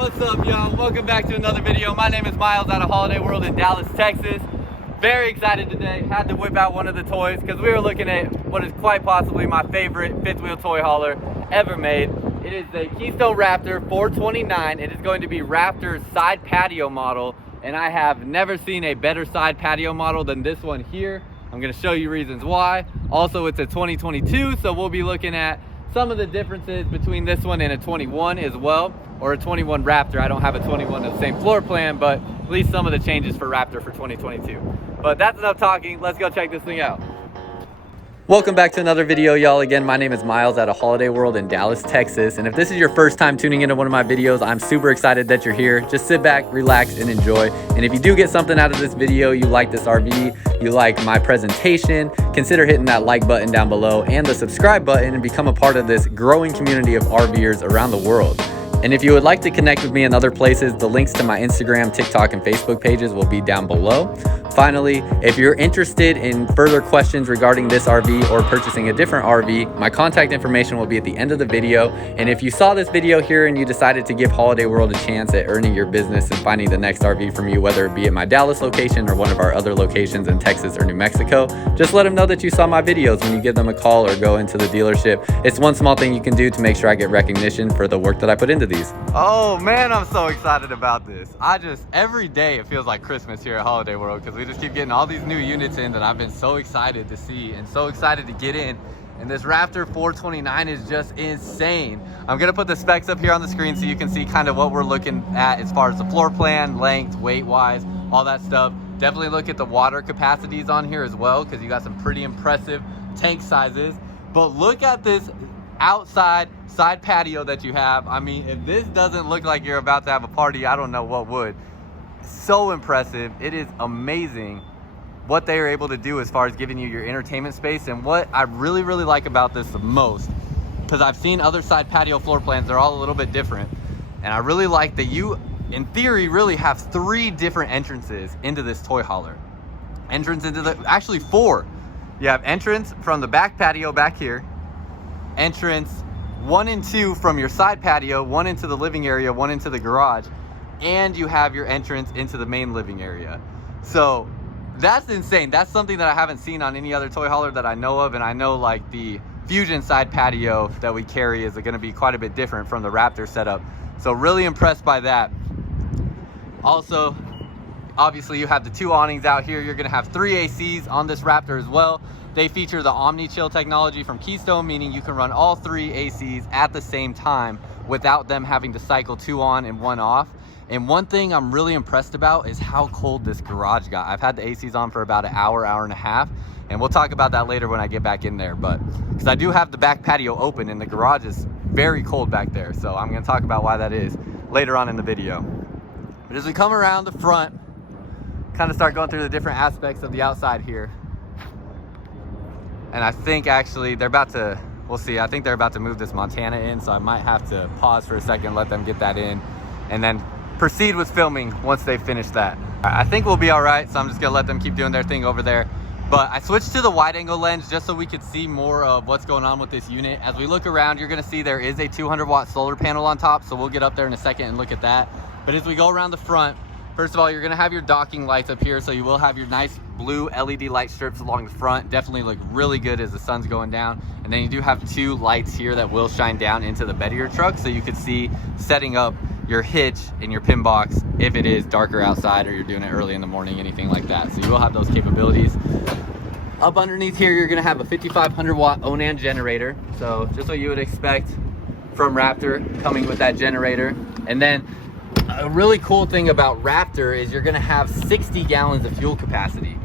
What's up, y'all? Welcome back to another video. My name is Miles out of Holiday World in Dallas, Texas. Very excited today. Had to whip out one of the toys because we were looking at what is quite possibly my favorite fifth wheel toy hauler ever made. It is the Keystone Raptor 429. It is going to be Raptor's side patio model, and I have never seen a better side patio model than this one here. I'm going to show you reasons why. Also, it's a 2022, so we'll be looking at some of the differences between this one and a 21 as well, or a 21 Raptor. I don't have a 21 in the same floor plan, but at least some of the changes for Raptor for 2022. But that's enough talking. Let's go check this thing out. Welcome back to another video, y'all. Again, my name is Miles out of Holiday World in Dallas, Texas. And if this is your first time tuning into one of my videos, I'm super excited that you're here. Just sit back, relax, and enjoy. And if you do get something out of this video, you like this RV, you like my presentation, consider hitting that like button down below and the subscribe button and become a part of this growing community of RVers around the world. And if you would like to connect with me in other places, the links to my Instagram, TikTok, and Facebook pages will be down below. Finally, if you're interested in further questions regarding this RV or purchasing a different RV, my contact information will be at the end of the video. And if you saw this video here and you decided to give Holiday World a chance at earning your business and finding the next RV from you, whether it be at my Dallas location or one of our other locations in Texas or New Mexico, just let them know that you saw my videos when you give them a call or go into the dealership. It's one small thing you can do to make sure I get recognition for the work that I put into these. Oh man, I'm so excited about this. Every day it feels like Christmas here at Holiday World because we just keep getting all these new units in that I've been so excited to see and so excited to get in. And this Raptor 429 is just insane. I'm gonna put the specs up here on the screen so you can see kind of what we're looking at as far as the floor plan, length, weight wise, all that stuff. Definitely look at the water capacities on here as well because you got some pretty impressive tank sizes. But look at this outside side patio that you have. I mean, if this doesn't look like you're about to have a party, I don't know what would. So impressive. It is amazing what they are able to do as far as giving you your entertainment space. And what I really like about this the most, because I've seen other side patio floor plans, they're all a little bit different, and I really like that you in theory really have 3 different entrances into this toy hauler. Actually 4. You have entrance from the back patio back here, entrance 1 and 2 from your side patio, 1 into the living area, 1 into the garage, and you have your entrance into the main living area. So that's insane. That's something that I haven't seen on any other toy hauler that I know of, and I know like the Fusion side patio that we carry is going to be quite a bit different from the Raptor setup. So really impressed by that. Also, obviously you have the 2 awnings out here. You're going to have 3 ACs on this Raptor as well. They feature the Omni Chill technology from Keystone, meaning you can run all 3 ACs at the same time without them having to cycle 2 on and 1 off. And one thing I'm really impressed about is how cold this garage got. I've had the ACs on for about an hour and a half, and we'll talk about that later when I get back in there. But because I do have the back patio open and the garage is very cold back there, so I'm going to talk about why that is later on in the video. But as we come around the front, kind of start going through the different aspects of the outside here. And I think actually they're about to, we'll see, I think they're about to move this Montana in, so I might have to pause for a second, let them get that in, and then proceed with filming once they finish that. I think we'll be all right, so I'm just gonna let them keep doing their thing over there. But I switched to the wide angle lens just so we could see more of what's going on with this unit. As we look around, you're gonna see there is a 200-watt solar panel on top, so we'll get up there in a second and look at that. But as we go around the front, first of all, you're gonna have your docking lights up here, so you will have your nice blue LED light strips along the front. Definitely look really good as the sun's going down. And then you do have 2 lights here that will shine down into the bed of your truck, so you could see setting up your hitch and your pin box if it is darker outside or you're doing it early in the morning, anything like that. So you will have those capabilities. Up underneath here, you're gonna have a 5,500-watt Onan generator. So just what you would expect from Raptor, coming with that generator. And then a really cool thing about Raptor is you're gonna have 60 gallons of fuel capacity.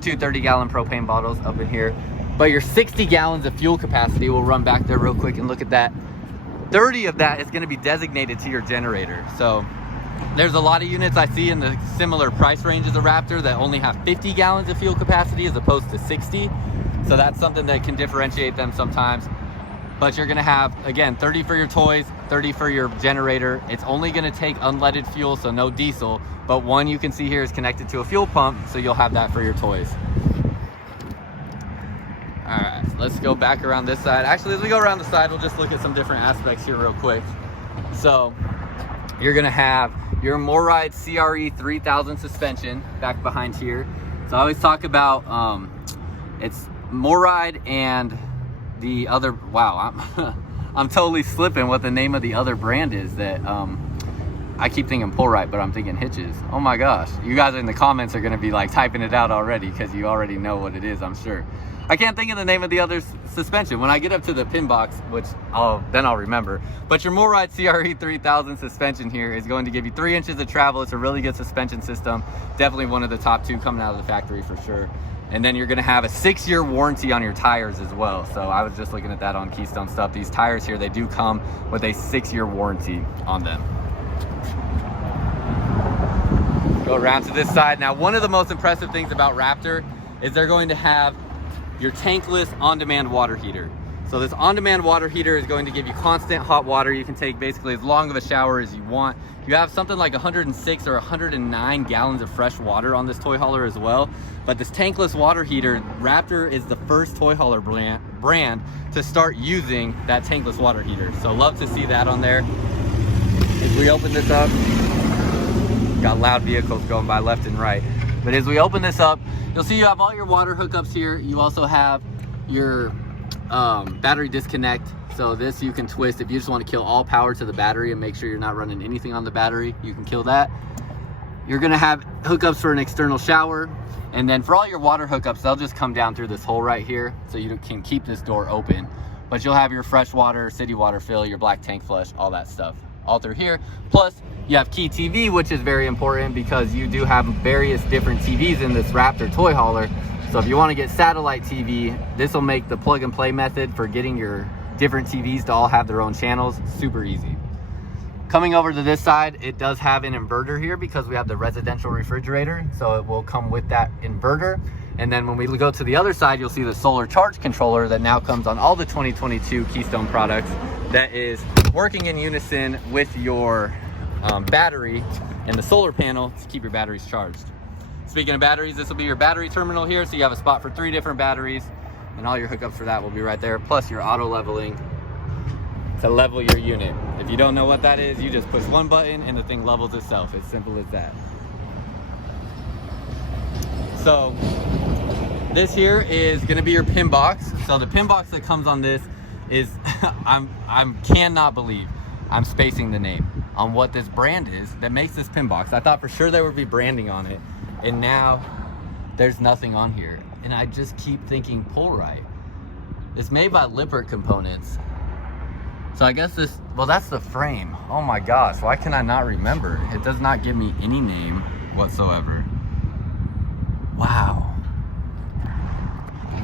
2 30-gallon propane bottles up in here. But your 60 gallons of fuel capacity, we'll run back there real quick and look at that. 30 of that is going to be designated to your generator. So there's a lot of units I see in the similar price range as a Raptor that only have 50 gallons of fuel capacity as opposed to 60. So that's something that can differentiate them sometimes. But you're going to have, again, 30 for your toys, 30 for your generator. It's only going to take unleaded fuel, so no diesel. But one you can see here is connected to a fuel pump, so you'll have that for your toys. All right, let's go back around this side. Actually, as we go around the side, we'll just look at some different aspects here real quick. So you're gonna have your MORryde CRE 3000 suspension back behind here. So I always talk about it's MORryde and the other, wow, I'm totally slipping what the name of the other brand is that I keep thinking MORryde, but I'm thinking Hitches. Oh my gosh, you guys in the comments are gonna be like typing it out already because you already know what it is, I'm sure. I can't think of the name of the other suspension. When I get up to the pin box, which then I'll remember. But your MORryde CRE 3000 suspension here is going to give you 3 inches of travel. It's a really good suspension system. Definitely one of the top 2 coming out of the factory for sure. And then you're gonna have a 6-year warranty on your tires as well. So I was just looking at that on Keystone stuff. These tires here, they do come with a 6-year warranty on them. Go around to this side. Now, one of the most impressive things about Raptor is they're going to have your tankless on-demand water heater. So this on-demand water heater is going to give you constant hot water. You can take basically as long of a shower as you want. You have something like 106 or 109 gallons of fresh water on this toy hauler as well. But this tankless water heater, Raptor is the first toy hauler brand to start using that tankless water heater. So love to see that on there. As we open this up, got loud vehicles going by left and right. But as we open this up, you'll see you have all your water hookups here. You also have your battery disconnect. So this you can twist if you just want to kill all power to the battery and make sure you're not running anything on the battery, you can kill that. You're gonna have hookups for an external shower. And then for all your water hookups, they'll just come down through this hole right here. So you can keep this door open. But you'll have your fresh water, city water fill, your black tank flush, all that stuff all through here. Plus you have Key TV, which is very important because you do have various different TVs in this Raptor toy hauler. So if you want to get satellite TV, this will make the plug and play method for getting your different TVs to all have their own channels super easy. Coming over to this side, it does have an inverter here because we have the residential refrigerator. So it will come with that inverter. And then when we go to the other side, you'll see the solar charge controller that now comes on all the 2022 Keystone products that is working in unison with your battery and the solar panel to keep your batteries charged. Speaking of batteries, this will be your battery terminal here. So you have a spot for 3 different batteries and all your hookups for that will be right there. Plus your auto leveling to level your unit. If you don't know what that is, you just push one button and the thing levels itself. It's simple as that. So this here is gonna be your pin box. So the pin box that comes on this is, I cannot believe I'm spacing the name on what this brand is that makes this pin box. I thought for sure there would be branding on it, and now there's nothing on here. And I just keep thinking MORryde. It's made by Lippert Components. So I guess this, well, that's the frame. Oh my gosh, why can I not remember? It does not give me any name whatsoever. Wow.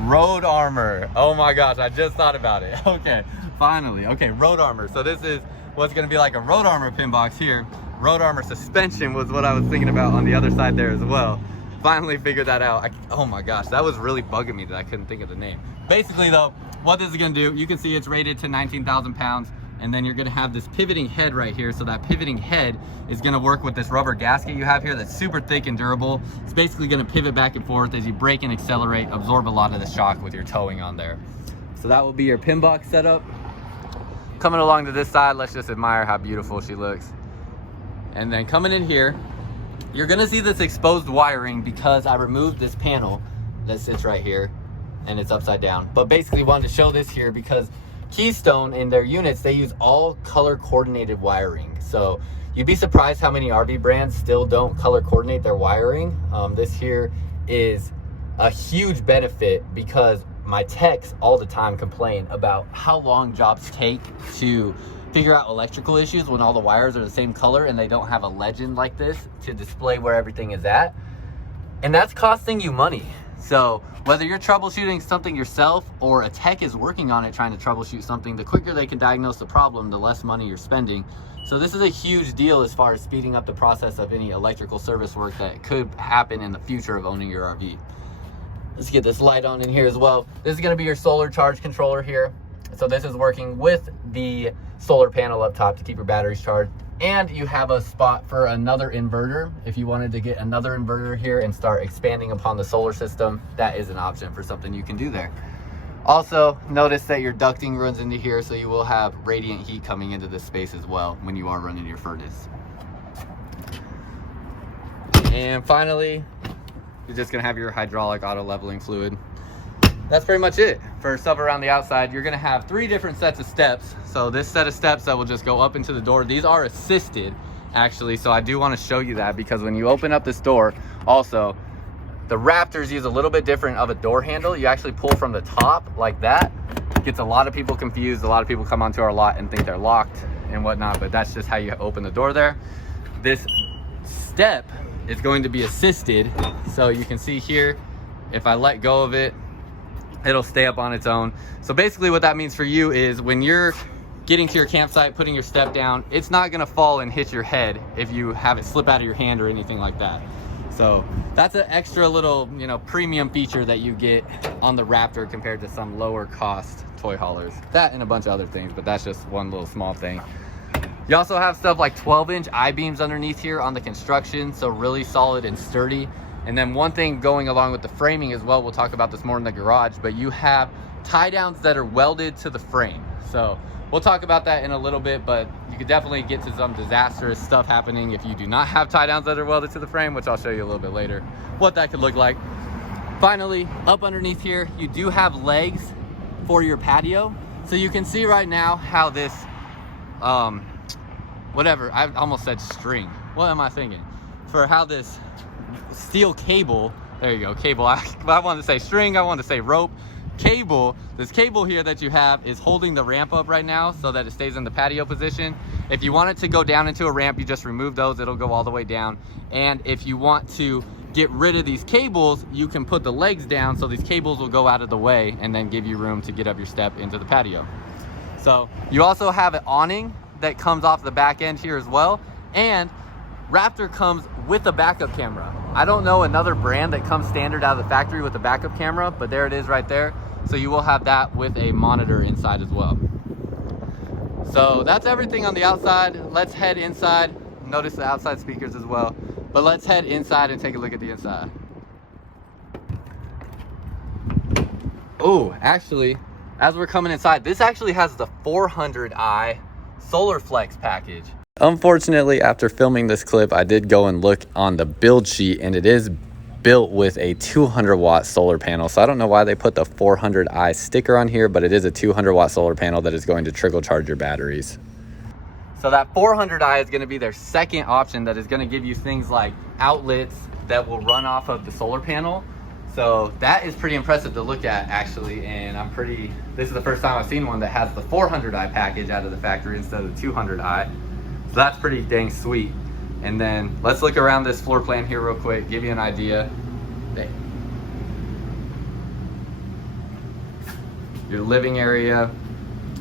Road Armor. Oh my gosh, I just thought about it. Okay, finally. Okay, Road Armor. So this is what's gonna be like a Road Armor pin box here. Road Armor suspension was what I was thinking about on the other side there as well. Finally figured that out. Oh my gosh, that was really bugging me that I couldn't think of the name. Basically though, what this is gonna do, you can see it's rated to 19,000 pounds, and then you're gonna have this pivoting head right here. So that pivoting head is gonna work with this rubber gasket you have here that's super thick and durable. It's basically gonna pivot back and forth as you brake and accelerate, absorb a lot of the shock with your towing on there. So that will be your pin box setup. Coming along to this side, let's just admire how beautiful she looks. And then coming in here, you're gonna see this exposed wiring because I removed this panel that sits right here and it's upside down. But basically wanted to show this here because Keystone in their units, they use all color coordinated wiring. So you'd be surprised how many RV brands still don't color coordinate their wiring. This here is a huge benefit because my techs all the time complain about how long jobs take to figure out electrical issues when all the wires are the same color and they don't have a legend like this to display where everything is at. And that's costing you money. So whether you're troubleshooting something yourself or a tech is working on it trying to troubleshoot something, the quicker they can diagnose the problem, the less money you're spending. So this is a huge deal as far as speeding up the process of any electrical service work that could happen in the future of owning your RV. Let's get this light on in here as well. This is gonna be your solar charge controller here. So this is working with the solar panel up top to keep your batteries charged. And you have a spot for another inverter. If you wanted to get another inverter here and start expanding upon the solar system, that is an option for something you can do there. Also, notice that your ducting runs into here, so you will have radiant heat coming into this space as well when you are running your furnace. And finally, you're just gonna have your hydraulic auto leveling fluid. That's pretty much it for stuff around the outside. You're gonna have 3 different sets of steps. So this set of steps that will just go up into the door, these are assisted actually. So I do wanna show you that, because when you open up this door, also, the Raptors use a little bit different of a door handle. You actually pull from the top like that. Gets a lot of people confused. A lot of people come onto our lot and think they're locked and whatnot, but that's just how you open the door there. This step is going to be assisted. So you can see here, if I let go of it, it'll stay up on its own. So basically what that means for you is when you're getting to your campsite, putting your step down, it's not gonna fall and hit your head if you have it slip out of your hand or anything like that. So that's an extra little, you know, premium feature that you get on the Raptor compared to some lower cost toy haulers. That and a bunch of other things, but that's just one little small thing. You also have stuff like 12-inch I-beams underneath here on the construction, so really solid and sturdy. And then one thing going along with the framing as well, we'll talk about this more in the garage, but you have tie downs that are welded to the frame. So we'll talk about that in a little bit, but you could definitely get to some disastrous stuff happening if you do not have tie downs that are welded to the frame, which I'll show you a little bit later what that could look like. Finally, up underneath here, you do have legs for your patio. So you can see right now how this, whatever, I almost said string. What am I thinking? For how this steel cable, there you go, cable. I wanted to say string, I wanted to say rope. Cable, this cable here that you have is holding the ramp up right now so that it stays in the patio position. If you want it to go down into a ramp, you just remove those, it'll go all the way down. And if you want to get rid of these cables, you can put the legs down so these cables will go out of the way and then give you room to get up your step into the patio. So you also have an awning that comes off the back end here as well. And Raptor comes with a backup camera. I don't know another brand that comes standard out of the factory with a backup camera, but there it is right there. So you will have that with a monitor inside as well. So that's everything on the outside. Let's head inside. Notice the outside speakers as well. But let's head inside and take a look at the inside. Oh, actually, as we're coming inside, this actually has the 400i Solar Flex package. Unfortunately, after filming this clip, I did go and look on the build sheet, and it is built with a 200-watt solar panel. So I don't know why they put the 400i sticker on here, but it is a 200-watt solar panel that is going to trickle charge your batteries. So that 400i is going to be their second option that is going to give you things like outlets that will run off of the solar panel. So that is pretty impressive to look at, actually, and this is the first time I've seen one that has the 400i package out of the factory instead of the 200i. So that's pretty dang sweet. And then let's look around this floor plan here real quick, give you an idea. Your living area.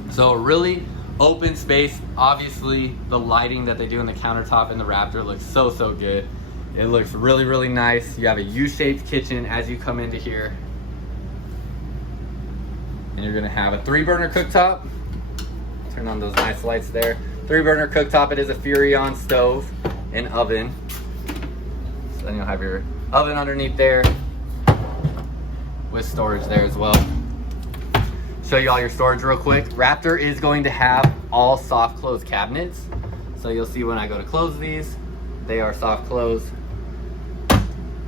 So a really open space. Obviously, the lighting that they do in the countertop in the Raptor looks so good. It looks really nice. You have a U-shaped kitchen as you come into here. And you're gonna have a 3-burner cooktop. Turn on those nice lights there. 3-burner cooktop. It is a Furrion stove and oven. So then you'll have your oven underneath there with storage there as well. Show you all your storage real quick. Raptor is going to have all soft close cabinets. So you'll see when I go to close these, they are soft close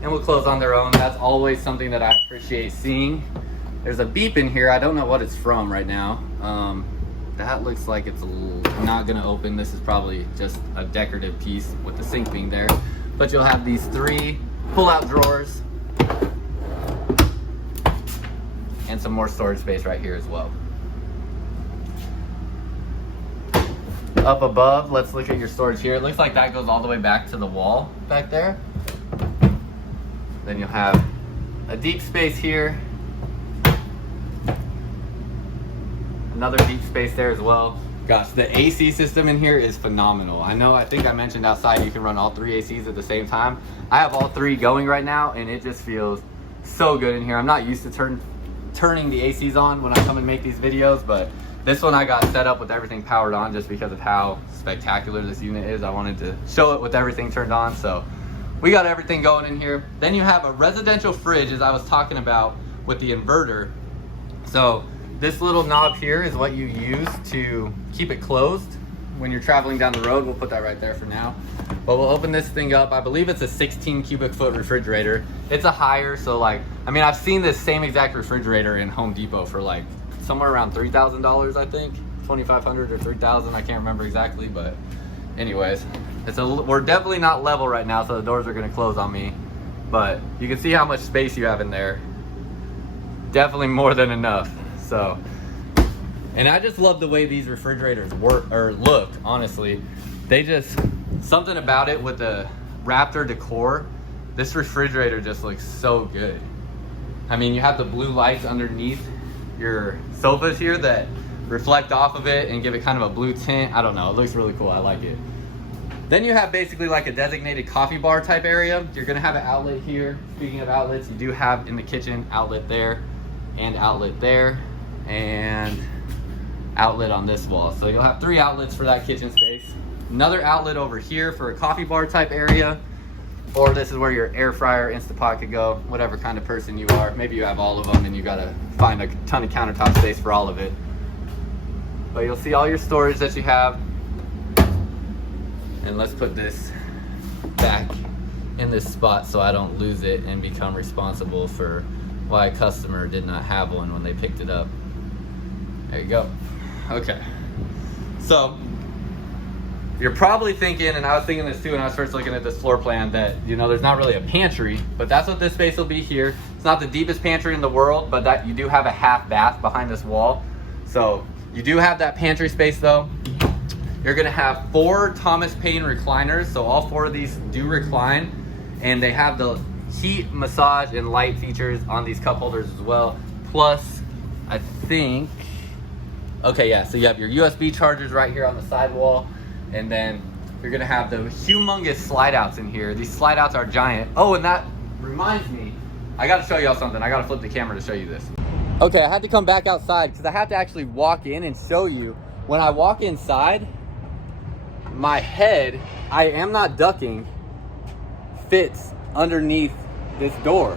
and will close on their own. That's always something that I appreciate seeing. There's a beep in here. I don't know what it's from right now. That looks like it's not gonna open. This is probably just a decorative piece with the sink being there. But you'll have these 3 pull-out drawers and some more storage space right here as well. Up above, let's look at your storage here. It looks like that goes all the way back to the wall back there. Then you'll have a deep space here. Another deep space there as well. Gosh, the AC system in here is phenomenal. I think I mentioned outside you can run all 3 ACs at the same time. I have all 3 going right now, and it just feels so good in here. I'm not used to turning the ACs on when I come and make these videos, but this one I got set up with everything powered on just because of how spectacular this unit is. I wanted to show it with everything turned on, so we got everything going in here. Then you have a residential fridge, as I was talking about with the inverter. So this little knob here is what you use to keep it closed when you're traveling down the road. We'll put that right there for now. But we'll open this thing up. I believe it's a 16 cubic foot refrigerator. It's a higher, so like, I mean, I've seen this same exact refrigerator in Home Depot for like somewhere around $3,000, I think. 2,500 or 3,000, I can't remember exactly, but anyways, we're definitely not level right now, so the doors are gonna close on me. But you can see how much space you have in there. Definitely more than enough. So, and I just love the way these refrigerators work or look, honestly. They just, something about it with the Raptor decor, this refrigerator just looks so good. I mean, you have the blue lights underneath your sofas here that reflect off of it and give it kind of a blue tint. I don't know, it looks really cool, I like it. Then you have basically like a designated coffee bar type area. You're gonna have an outlet here. Speaking of outlets, you do have in the kitchen outlet there and outlet there and outlet on this wall. So you'll have 3 outlets for that kitchen space. Another outlet over here for a coffee bar type area, or this is where your air fryer, Instapot could go, whatever kind of person you are. Maybe you have all of them and you gotta find a ton of countertop space for all of it. But you'll see all your storage that you have. And let's put this back in this spot so I don't lose it and become responsible for why a customer did not have one when they picked it up. There you go. Okay. So you're probably thinking, and I was thinking this too when I was first looking at this floor plan, that, you know, there's not really a pantry, but that's what this space will be here. It's not the deepest pantry in the world, but that you do have a half bath behind this wall. So you do have that pantry space though. You're gonna have 4 Thomas Paine recliners. So all 4 of these do recline, and they have the heat, massage, and light features on these cup holders as well. Plus, I think, okay, yeah, so you have your USB chargers right here on the sidewall, and then you're gonna have the humongous slide outs in here. These slide outs are giant. Oh, and that reminds me, I gotta show y'all something. I gotta flip the camera to show you this. Okay, I had to come back outside because I have to actually walk in and show you. When I walk inside, my head, I am not ducking, fits underneath this door.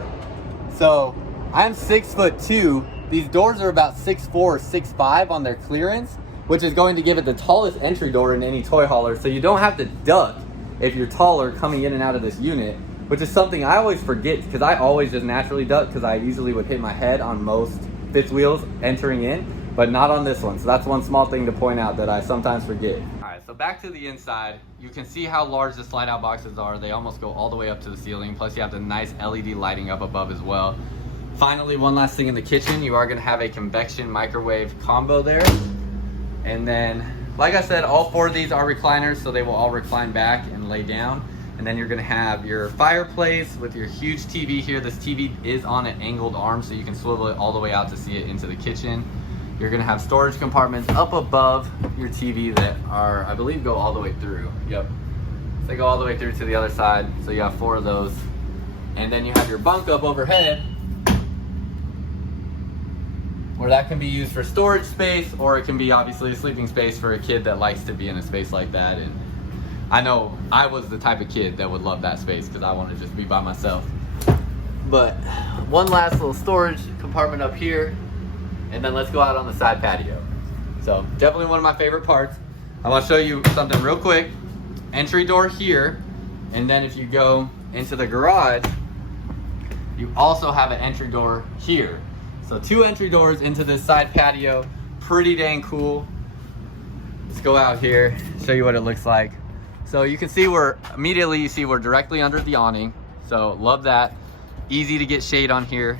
So I'm 6'2". These doors are about 6'4", 6'5" on their clearance, which is going to give it the tallest entry door in any toy hauler. So you don't have to duck if you're taller coming in and out of this unit, which is something I always forget because I always just naturally duck because I usually would hit my head on most fifth wheels entering in, but not on this one. So that's one small thing to point out that I sometimes forget. So back to the inside, you can see how large the slide out boxes are. They almost go all the way up to the ceiling. Plus you have the nice LED lighting up above as well. Finally, one last thing in the kitchen, you are gonna have a convection microwave combo there. And then, like I said, all 4 of these are recliners, so they will all recline back and lay down. And then you're gonna have your fireplace with your huge TV here. This TV is on an angled arm, so you can swivel it all the way out to see it into the kitchen. You're gonna have storage compartments up above your TV that are, I believe, go all the way through. Yep. So they go all the way through to the other side. So you have 4 of those. And then you have your bunk up overhead, where that can be used for storage space, or it can be obviously a sleeping space for a kid that likes to be in a space like that. And I know I was the type of kid that would love that space because I want to just be by myself. But one last little storage compartment up here. And then let's go out on the side patio. So definitely one of my favorite parts. I want to show you something real quick. Entry door here, and then if you go into the garage, you also have an entry door here. So 2 entry doors into this side patio. Pretty dang cool. Let's go out here, show you what it looks like. So you can see we're directly under the awning. So love that. Easy to get shade on here.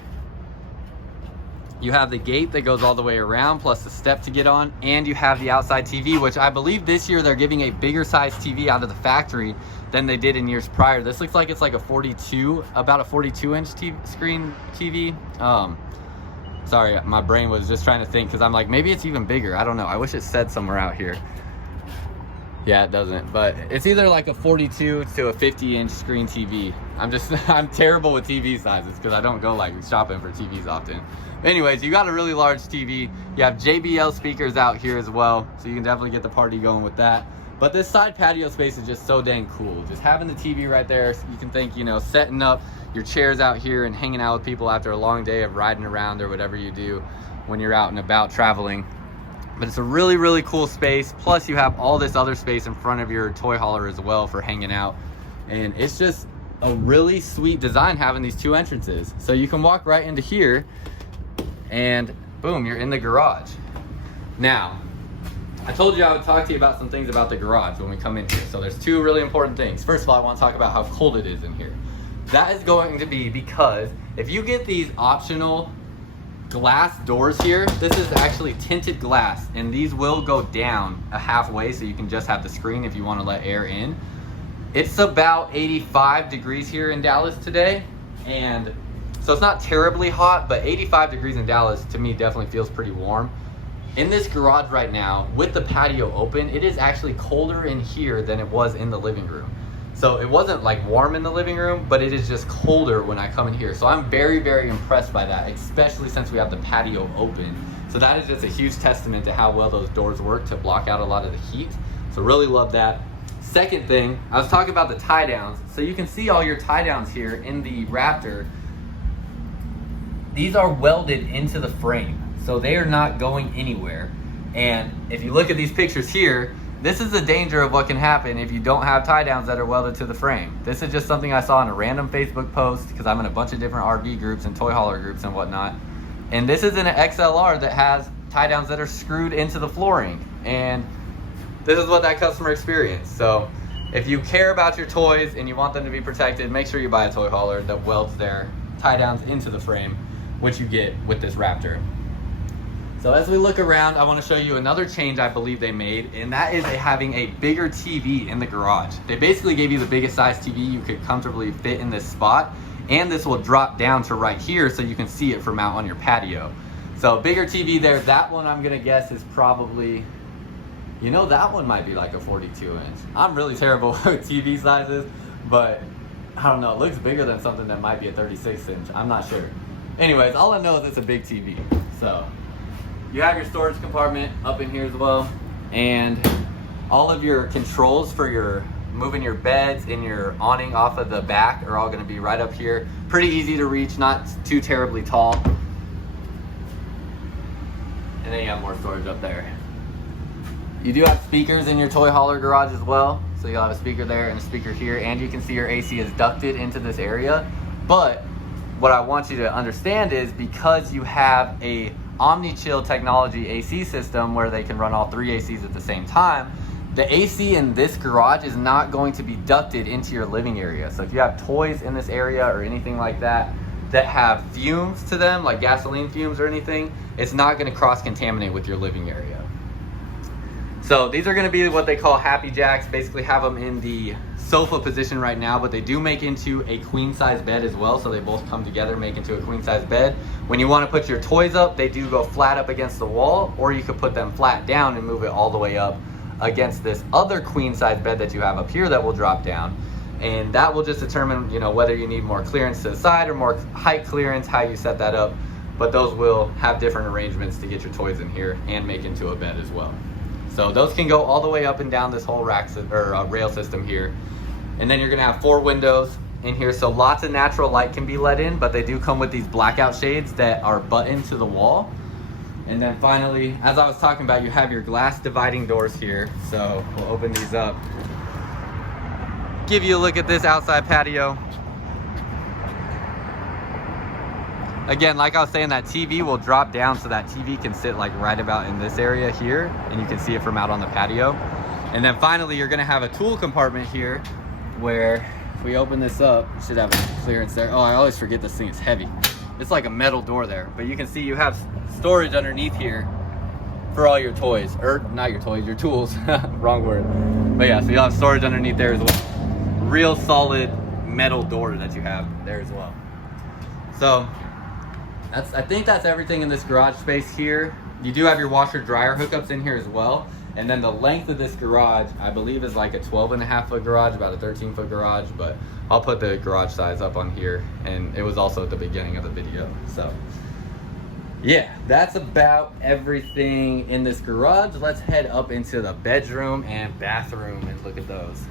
You have the gate that goes all the way around, plus the step to get on, and you have the outside TV, which I believe this year they're giving a bigger size TV out of the factory than they did in years prior. This looks like it's like about a 42-inch screen TV. Sorry, my brain was just trying to think because I'm like, maybe it's even bigger. I don't know. I wish it said somewhere out here. Yeah, it doesn't, but it's either like a 42 to a 50-inch screen TV. I'm terrible with TV sizes because I don't go like shopping for TVs often. Anyways, you got a really large TV. You have JBL speakers out here as well, so you can definitely get the party going with that. But this side patio space is just so dang cool. Just having the TV right there, you can think, you know, setting up your chairs out here and hanging out with people after a long day of riding around or whatever you do. when you're out and about traveling. But it's a really, really cool space. Plus you have all this other space in front of your toy hauler as well for hanging out. And it's just a really sweet design having these two entrances. So you can walk right into here and boom, you're in the garage. Now, I told you I would talk to you about some things about the garage when we come in here. So there's two really important things. First of all, I want to talk about how cold it is in here. That is going to be because if you get these optional glass doors here, this is actually tinted glass, and these will go down a halfway so you can just have the screen if you want to let air in. It's about 85 degrees here in Dallas today, and so it's not terribly hot, but 85 degrees in Dallas to me definitely feels pretty warm. In this garage right now, with the patio open, it is actually colder in here than it was in the living room. So it wasn't like warm in the living room, but it is just colder when I come in here. So I'm very, very impressed by that, especially since we have the patio open. So that is just a huge testament to how well those doors work to block out a lot of the heat. So really love that. Second thing, I was talking about the tie downs. So you can see all your tie downs here in the Raptor. These are welded into the frame, so they are not going anywhere. And if you look at these pictures here, this is the danger of what can happen if you don't have tie downs that are welded to the frame. This is just something I saw in a random Facebook post because I'm in a bunch of different RV groups and toy hauler groups and whatnot. And this is in an XLR that has tie downs that are screwed into the flooring. And this is what that customer experienced. So if you care about your toys and you want them to be protected, make sure you buy a toy hauler that welds their tie downs into the frame, which you get with this Raptor. So as we look around, I want to show you another change I believe they made, and that is having a bigger TV in the garage. They basically gave you the biggest size TV you could comfortably fit in this spot, and this will drop down to right here so you can see it from out on your patio. So bigger TV there. That one I'm gonna guess is probably, you know, that one might be like a 42 inch. I'm really terrible with TV sizes, but I don't know, it looks bigger than something that might be a 36 inch. I'm not sure. Anyways, all I know is it's a big TV. So you have your storage compartment up in here as well, and all of your controls for your moving your beds and your awning off of the back are all going to be right up here. Pretty easy to reach, not too terribly tall. And then you have more storage up there. You do have speakers in your toy hauler garage as well, so you'll have a speaker there and a speaker here, and you can see your AC is ducted into this area. But what I want you to understand is because you have a OmniChill technology AC system where they can run all three ACs at the same time, the AC in this garage is not going to be ducted into your living area. So if you have toys in this area or anything like that that have fumes to them, like gasoline fumes or anything, it's not going to cross-contaminate with your living area. So these are going to be what they call happy jacks. Basically have them in the sofa position right now, but they do make into a queen size bed as well. So they both come together, make into a queen size bed. When you want to put your toys up, they do go flat up against the wall, or you could put them flat down and move it all the way up against this other queen size bed that you have up here that will drop down. And that will just determine, you know, whether you need more clearance to the side or more height clearance, how you set that up. But those will have different arrangements to get your toys in here and make into a bed as well. So those can go all the way up and down this whole rail system here. And then you're gonna have 4 windows in here, so lots of natural light can be let in, but they do come with these blackout shades that are buttoned to the wall. And then finally, as I was talking about, you have your glass dividing doors here. So we'll open these up. Give you a look at this outside patio. Again, like I was saying, that TV will drop down so that TV can sit like right about in this area here, and you can see it from out on the patio. And then finally, you're gonna have a tool compartment here where if we open this up, you should have a clearance there. Oh, I always forget this thing is heavy. It's like a metal door there, but you can see you have storage underneath here for all your toys, or not your toys, your tools, wrong word. But yeah, so you'll have storage underneath there as well. Real solid metal door that you have there as well. So I think that's everything in this garage space here. You do have your washer dryer hookups in here as well. And then the length of this garage, I believe, is like a 12.5 foot garage, about a 13 foot garage, but I'll put the garage size up on here, and it was also at the beginning of the video. So yeah, that's about everything in this garage. Let's head up into the bedroom and bathroom and look at those.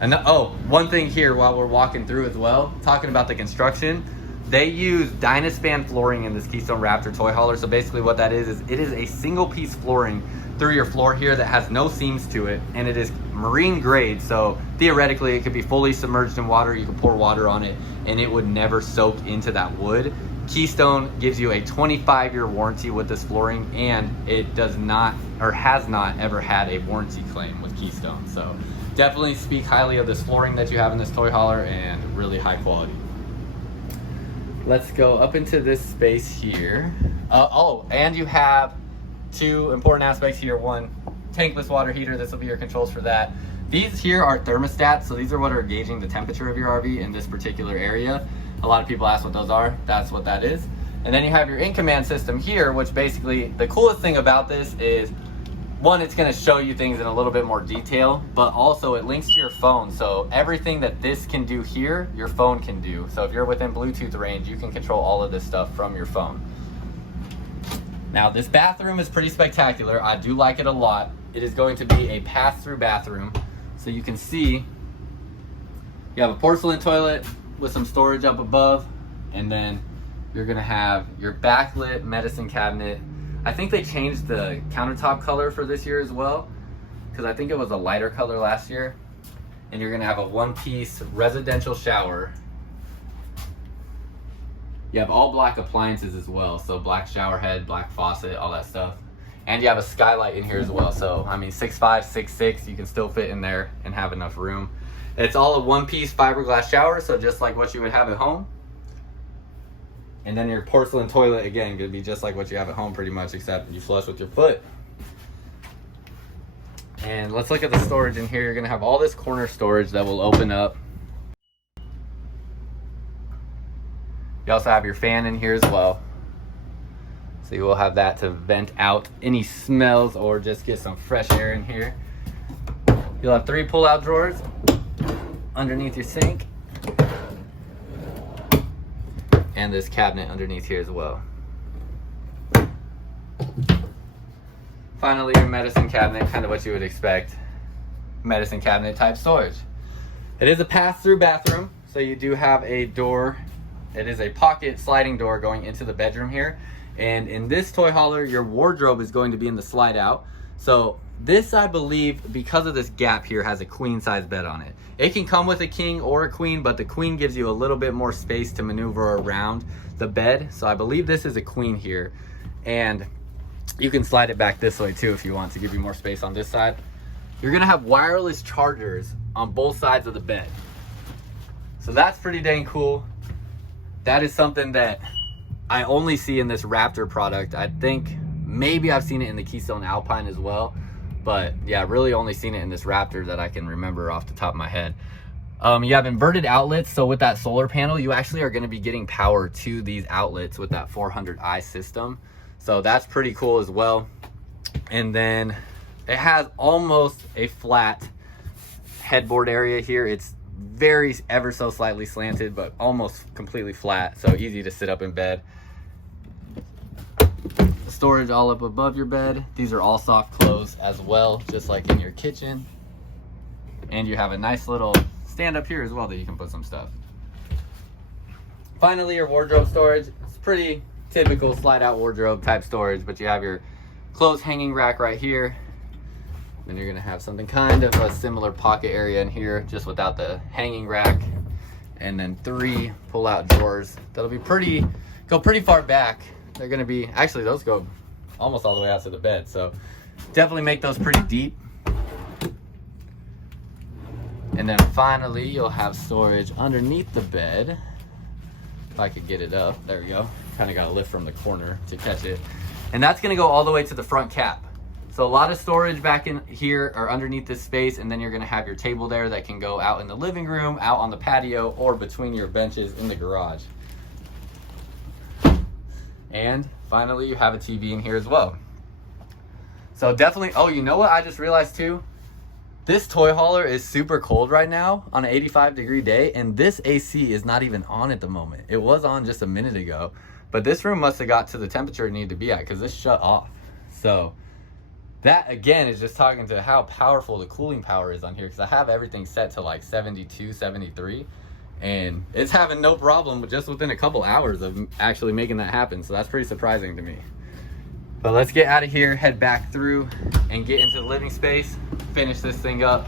And oh, one thing here while we're walking through as well, talking about the construction. They use Dynastan Flooring in this Keystone Raptor toy hauler. So basically what that is it is a single piece flooring through your floor here that has no seams to it, and it is marine grade. So theoretically it could be fully submerged in water. You can pour water on it and it would never soak into that wood. Keystone gives you a 25-year warranty with this flooring, and it does not, or has not ever had a warranty claim with Keystone. So definitely speak highly of this flooring that you have in this toy hauler, and really high quality. Let's go up into this space here. Oh, and you have two important aspects here. One, tankless water heater. This will be your controls for that. These here are thermostats, so these are what are gauging the temperature of your RV in this particular area. A lot of people ask what those are. That's what that is. And then you have your in-command system here, which basically, the coolest thing about this is, one, it's gonna show you things in a little bit more detail, but also it links to your phone. So everything that this can do here, your phone can do. So if you're within Bluetooth range, you can control all of this stuff from your phone. Now this bathroom is pretty spectacular. I do like it a lot. It is going to be a pass-through bathroom. So you can see, you have a porcelain toilet with some storage up above, and then you're gonna have your backlit medicine cabinet. I think they changed the countertop color for this year as well, because I think it was a lighter color last year. And you're gonna have a one-piece residential shower. You have all black appliances as well, so black shower head, black faucet, all that stuff. And you have a skylight in here as well. So I mean, 6'5", 6'6", you can still fit in there and have enough room. It's all a one-piece fiberglass shower, so just like what you would have at home. And then your porcelain toilet, again, gonna be just like what you have at home pretty much, except you flush with your foot. And let's look at the storage in here. You're gonna have all this corner storage that will open up. You also have your fan in here as well. So you will have that to vent out any smells or just get some fresh air in here. You'll have 3 pull-out drawers underneath your sink, and this cabinet underneath here as well. Finally, your medicine cabinet, kind of what you would expect, medicine cabinet type storage. It is a pass-through bathroom, so you do have a door. It is a pocket sliding door going into the bedroom here. And in this toy hauler, your wardrobe is going to be in the slide out. So this, I believe, because of this gap here, has a queen size bed on it. It can come with a king or a queen, but the queen gives you a little bit more space to maneuver around the bed. So I believe this is a queen here. And you can slide it back this way too if you want to give you more space on this side. You're gonna have wireless chargers on both sides of the bed. So that's pretty dang cool. That is something that I only see in this Raptor product. I think maybe I've seen it in the Keystone Alpine as well, but yeah, really only seen it in this Raptor that I can remember off the top of my head. You have inverted outlets, so with that solar panel, you actually are gonna be getting power to these outlets with that 400i system. So that's pretty cool as well. And then it has almost a flat headboard area here. It's very ever so slightly slanted, but almost completely flat, so easy to sit up in bed. Storage all up above your bed. These are all soft close as well, just like in your kitchen. And you have a nice little stand up here as well that you can put some stuff. Finally, your wardrobe storage. It's pretty typical slide out wardrobe type storage, but you have your clothes hanging rack right here. Then you're gonna have something kind of a similar pocket area in here, just without the hanging rack. And then 3 pull-out drawers that'll be go pretty far back. They're gonna be, actually those go almost all the way out to the bed, so definitely make those pretty deep. And then finally, you'll have storage underneath the bed. If I could get it up, there we go. Kind of got to lift from the corner to catch it. And that's gonna go all the way to the front cap. So a lot of storage back in here or underneath this space, and then you're gonna have your table there that can go out in the living room, out on the patio, or between your benches in the garage. And finally, you have a TV in here as well. So definitely, oh, you know what I just realized too? This toy hauler is super cold right now on an 85-degree day, and this AC is not even on at the moment. It was on just a minute ago, but this room must have got to the temperature it needed to be at because this shut off. So that again is just talking to how powerful the cooling power is on here, because I have everything set to like 72, 73, and it's having no problem just within a couple hours of actually making that happen. So that's pretty surprising to me. But let's get out of here, head back through and get into the living space, finish this thing up.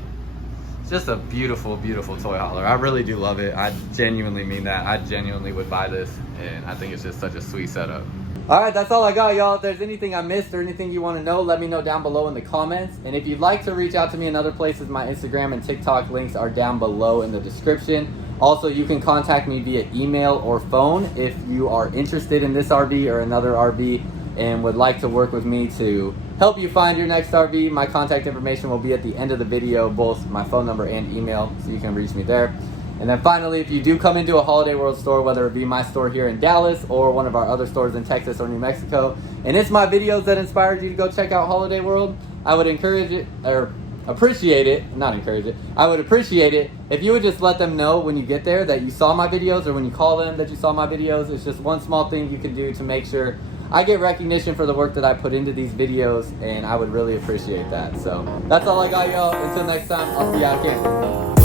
It's just a beautiful, beautiful toy hauler. I really do love it. I genuinely mean that. I genuinely would buy this, and I think it's just such a sweet setup. All right, that's all I got, y'all. If there's anything I missed or anything you want to know, let me know down below in the comments. And if you'd like to reach out to me in other places, my Instagram and TikTok links are down below in the description. Also, you can contact me via email or phone if you are interested in this RV or another RV and would like to work with me to help you find your next RV. My contact information will be at the end of the video, both my phone number and email, so you can reach me there. And then finally, if you do come into a Holiday World store, whether it be my store here in Dallas or one of our other stores in Texas or New Mexico, and it's my videos that inspired you to go check out Holiday World, I would encourage it, or appreciate it, not encourage it, I would appreciate it if you would just let them know when you get there that you saw my videos, or when you call them that you saw my videos. It's just one small thing you can do to make sure I get recognition for the work that I put into these videos, and I would really appreciate that. So that's all I got, y'all. Until next time, I'll see y'all again.